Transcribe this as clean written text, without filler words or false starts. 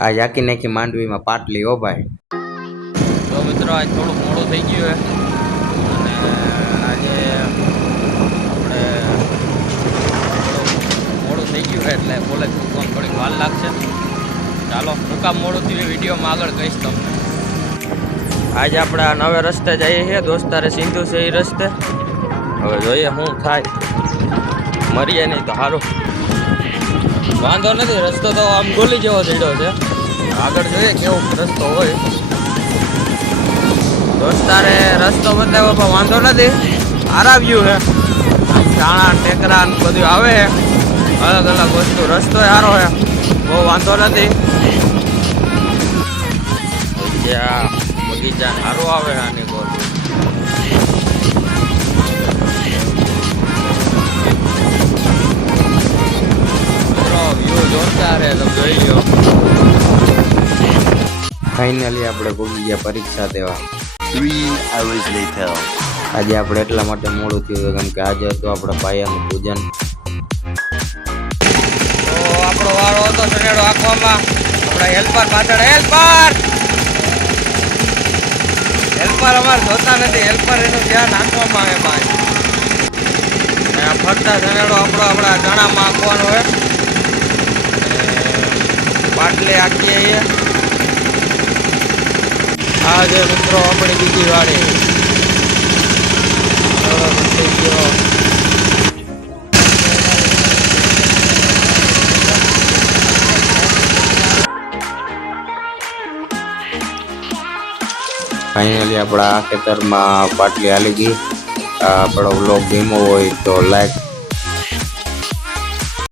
આ યાકી નાખી માંડવીમાં પાટલી હો ભાઈ. તો મિત્રો આજ થોડુંક મોડું થઈ ગયું છે અને આજે આપણે મોડું થઈ ગયું છે એટલે કોલેજ મૂકવામાં થોડીક વાર લાગશે. ચાલો મુકામ મોડું થયું વિડીયોમાં આગળ કહીશ તમને. આજે આપણે આ નવે રસ્તે જઈએ છીએ, દોસ્તારે સિંધુ છે એ રસ્તે. હવે જોઈએ શું થાય, મરીએ નહીં તો સારું. વાંધો નથી, રસ્તો તો આમ ગોલી જેવો ચડ્યો છે. આગળ જોઈએ કેવો રસ્તો હોય. દોસ્તારે રસ્તો બતાવ્યો પણ વાંધો નથી, આરાવ્યું છે. ચાણા ટેકરા બધું આવે છે, અલગ અલગ વસ્તુ. રસ્તો સારો છે, બહુ વાંધો નથી. ત્યાં બગીચા સારું આવે આની ગોળ. વ્યૂ જોરદાર છે, તમે જોઈ લો. ફાઇનલી આપણે ભૂગી ગયા પરીક્ષા દેવા. 3 hours later. આજે આપણે એટલા માટે મોડું થયું કેમ કે આજે હતું આપણે પાયાનું પૂજન. તો આપણો વારો હતો સનેડો આંકવામાં. આપણા હેલ્પર પાછળ, હેલ્પર અમારે જોતા નથી. હેલ્પર એનું ધ્યાન આંકવામાં આવે ભાઈ. ફરતા સનેડો આપણા ચણામાં આંકવાનો હોય. પાટલે આંકીએ છીએ. આ જે મિત્રો આપણી બીજી વાડી ફાઇનલી આપણા આ ખેતરમાં પાટલી હાલી ગઈ. આપણો વ્લોગ ગમ્યો હોય તો લાઈક